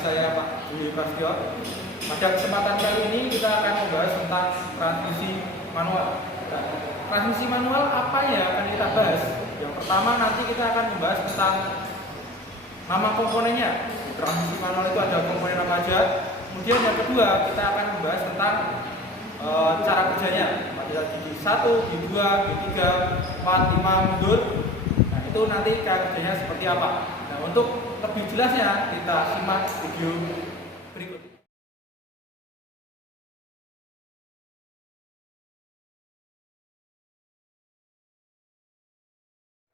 saya Pak Budi Prasetyo. Pada kesempatan kali ini kita akan membahas tentang transmisi manual. Nah, transmisi manual apa yang akan kita bahas? Yang pertama nanti kita akan membahas tentang nama komponennya. Di transmisi manual itu ada komponen apa aja. Kemudian yang kedua kita akan membahas tentang cara kerjanya. Pada gigi 1, gigi 2, gigi 3, 4, 5 mundur. Nah, itu nanti cara kerjanya seperti apa. Nah, untuk lebih jelasnya kita simak video berikut.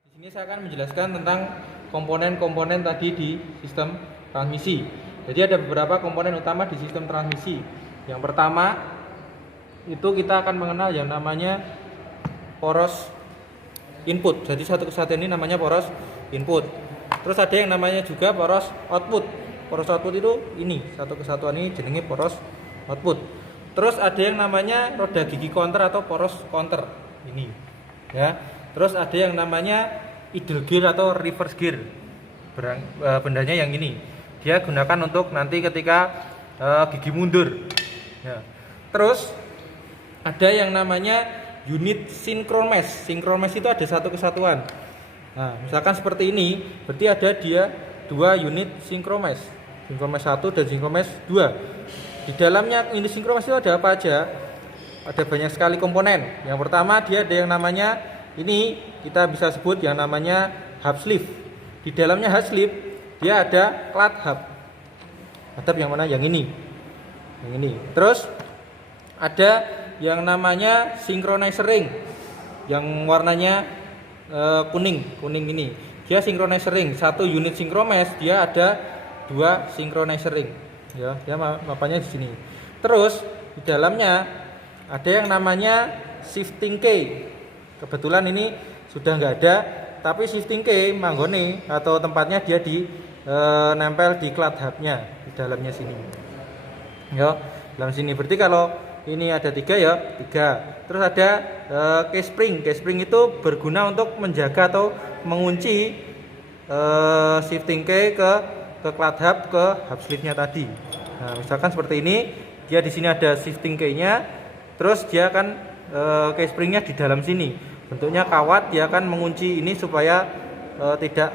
Di sini saya akan menjelaskan tentang komponen-komponen tadi di sistem transmisi. Jadi ada beberapa komponen utama di sistem transmisi. Yang pertama itu kita akan mengenal yang namanya poros input. Jadi satu kesatuan ini namanya poros input. Terus ada yang namanya juga poros output. Poros output itu ini, satu kesatuan ini jenenge poros output. Terus ada yang namanya roda gigi counter atau poros counter ini. Ya. Terus ada yang namanya idle gear atau reverse gear. Bendanya yang ini. Dia gunakan untuk nanti ketika gigi mundur. Ya. Terus ada yang namanya unit synchron mesh. Synchron mesh itu ada satu kesatuan. Nah, misalkan seperti ini, berarti ada dia dua unit synchron mesh. Synchron mesh 1 dan synchron mesh 2. Di dalamnya unit synchron mesh itu ada apa aja? Ada banyak sekali komponen. Yang pertama dia ada yang namanya ini kita bisa sebut yang namanya hub sleeve. Di dalamnya hub sleeve dia ada clat hub. Hub yang mana? Yang ini. Yang ini. Terus ada yang namanya synchronizer ring yang warnanya kuning ini. Dia synchronizer ring, satu unit synchron mesh dia ada dua synchronizer ring. Ya, dia mapannya di sini. Terus di dalamnya ada yang namanya shifting key. Kebetulan ini sudah nggak ada, tapi shifting key manggone atau tempatnya dia di nempel di clat hubnya di dalamnya sini. Ya, dalam sini. Berarti kalau ini ada 3 ya, 3. Terus ada case spring. Case spring itu berguna untuk menjaga atau mengunci shifting key ke clat hub ke hub sleeve-nya tadi. Nah, misalkan seperti ini, dia di sini ada shifting key-nya, terus dia akan case spring-nya di dalam sini. Bentuknya kawat, dia akan mengunci ini supaya tidak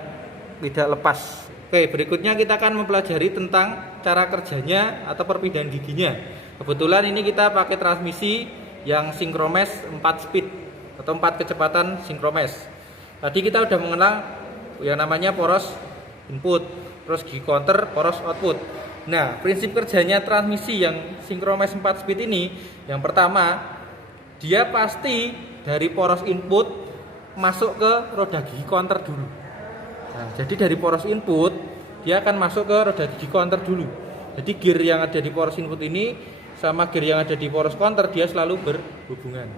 lepas. Oke, berikutnya kita akan mempelajari tentang cara kerjanya atau perpindahan giginya. Kebetulan ini kita pakai transmisi yang synchron mesh 4 speed atau 4 kecepatan synchron mesh. Tadi kita udah mengenal yang namanya poros input, terus gigi counter, poros output. Nah, prinsip kerjanya transmisi yang synchron mesh 4 speed ini, yang pertama, dia pasti dari poros input masuk ke roda gigi counter dulu. Nah, jadi dari poros input dia akan masuk ke roda gigi counter dulu. Jadi gear yang ada di poros input ini sama gear yang ada di poros counter dia selalu berhubungan.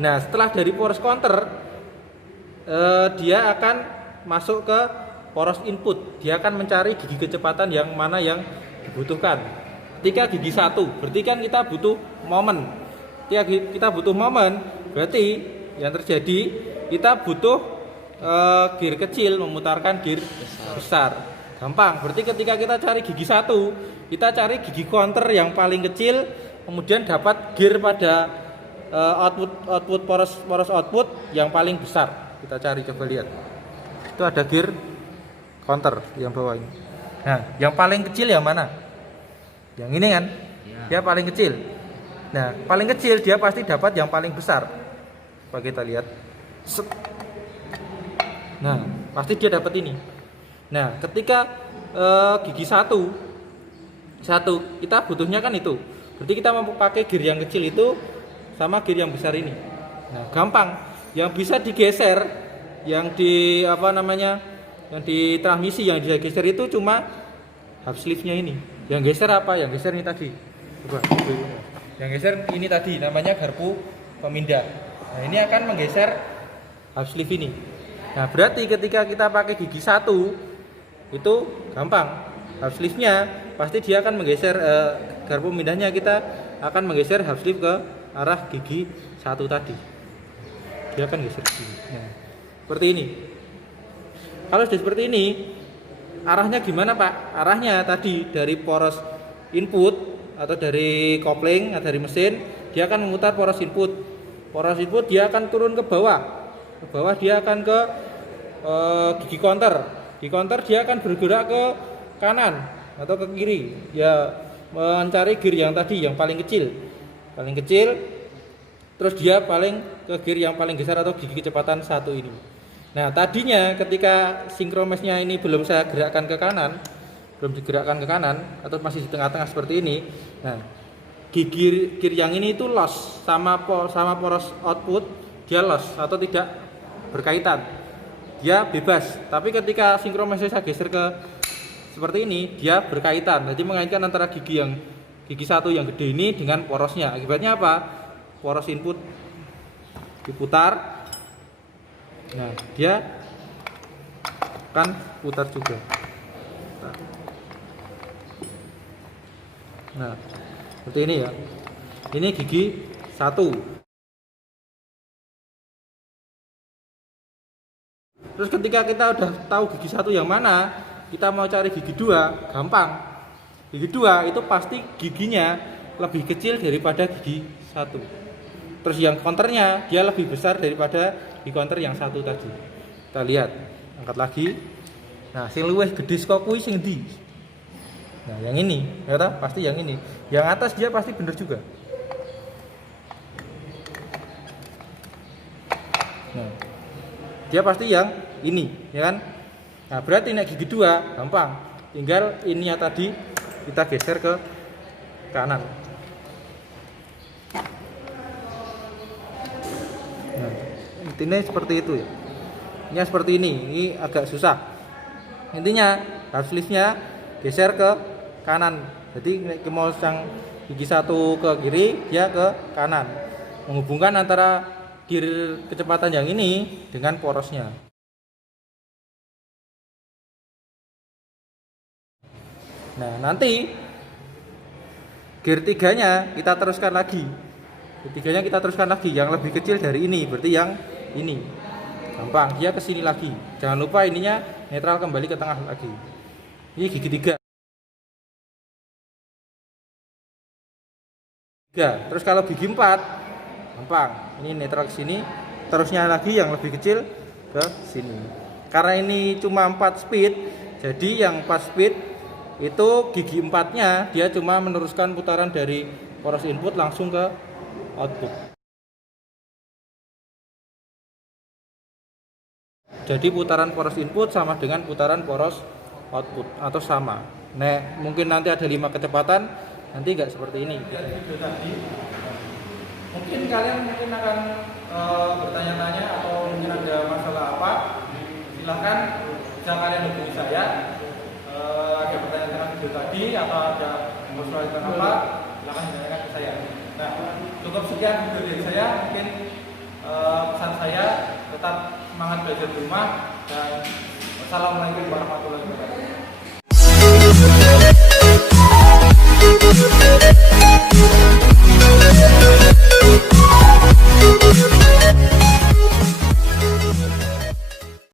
Nah, setelah dari poros counter dia akan masuk ke poros input. Dia akan mencari gigi kecepatan yang mana yang dibutuhkan. Ketika gigi 1, berarti kan kita butuh momen. Ketika kita butuh momen, berarti yang terjadi kita butuh gear kecil memutarkan gear besar. Gampang. Berarti ketika kita cari gigi 1, kita cari gigi counter yang paling kecil, kemudian dapat gear pada output poros output yang paling besar. Kita cari, coba lihat. Itu ada gear counter yang bawah ini. Nah, yang paling kecil yang mana? Yang ini kan? Dia paling kecil. Nah, paling kecil dia pasti dapat yang paling besar. Coba kita lihat. Nah, pasti dia dapat ini. Nah, ketika gigi 1 kita butuhnya kan itu. Berarti kita mau pakai gear yang kecil itu sama gear yang besar ini. Nah, gampang. Yang bisa digeser yang di yang di transmisi yang digeser itu cuma hub sleeve-nya ini. Yang geser apa? Yang geser ini tadi. Coba. Yang geser ini tadi namanya garpu pemindah. Nah, ini akan menggeser hub sleeve ini. Nah, berarti ketika kita pakai gigi 1 itu gampang. Hub sleeve-nya pasti dia akan menggeser garpu pemindahnya, kita akan menggeser hub sleeve ke arah gigi 1 tadi. Dia akan geser ke sini. Nah, seperti ini. Kalau sudah seperti ini, arahnya gimana Pak? Arahnya tadi dari poros input atau dari kopling atau dari mesin, dia akan memutar poros input. Poros input dia akan turun ke bawah. Ke bawah dia akan ke gigi counter. Di counter dia akan bergerak ke kanan atau ke kiri. Ya mencari gear yang tadi yang paling kecil. Paling kecil, terus dia paling ke gear yang paling besar atau gigi kecepatan 1 ini. Nah, tadinya ketika synchromesh-nya ini belum saya gerakkan ke kanan, belum digerakkan ke kanan atau masih di tengah-tengah seperti ini. Nah, gigi gear yang ini itu loss sama poros output, dia loss atau tidak berkaitan. Dia bebas. Tapi ketika synchromesh saya geser ke seperti ini, dia berkaitan. Jadi mengaitkan antara gigi 1 yang gede ini dengan porosnya. Akibatnya apa? Poros input diputar. Nah, dia akan putar juga. Nah, seperti ini ya. Ini gigi 1. Terus ketika kita udah tahu gigi 1 yang mana, kita mau cari gigi 2, gampang. Gigi 2 itu pasti giginya lebih kecil daripada gigi 1. Terus yang counternya dia lebih besar daripada di counter yang 1 tadi. Kita lihat, angkat lagi. Nah, sing luwih gede saka kuwi sing ndi? Nah, yang ini, ya toh? Pasti yang ini. Yang atas dia pasti bener juga. Nah, dia pasti yang ini, ya kan? Nah, berarti nek gigi 2 gampang. Tinggal ininya tadi kita geser ke kanan. Nah, intinya seperti itu ya. Ini seperti ini agak susah. Intinya harus liftnya geser ke kanan. Jadi mau sang gigi 1 ke kiri, dia ke kanan. Menghubungkan antara gear kecepatan yang ini dengan porosnya. Nah, nanti gear 3-nya kita teruskan lagi. Gear 3-nya kita teruskan lagi yang lebih kecil dari ini, berarti yang ini. Gampang, dia ke sini lagi. Jangan lupa ininya netral kembali ke tengah lagi. Ini gigi 3. Terus kalau gigi 4 gampang. Ini netral ke sini, terusnya lagi yang lebih kecil ke sini. Karena ini cuma 4 speed, jadi yang 4 speed itu gigi 4-nya dia cuma meneruskan putaran dari poros input langsung ke output. Jadi putaran poros input sama dengan putaran poros output atau sama. Nah, mungkin nanti ada 5 kecepatan, nanti enggak seperti ini. Video tadi mungkin kalian akan bertanya-tanya atau mungkin ada masalah apa, silahkan bisa kalian hubungi saya. Ada pertanyaan tentang video tadi atau ada persoalan apa, silahkan tanyakan ke saya. Nah, cukup sekian video dari saya. Mungkin pesan saya tetap semangat belajar di rumah, dan wassalamualaikum warahmatullahi wabarakatuh.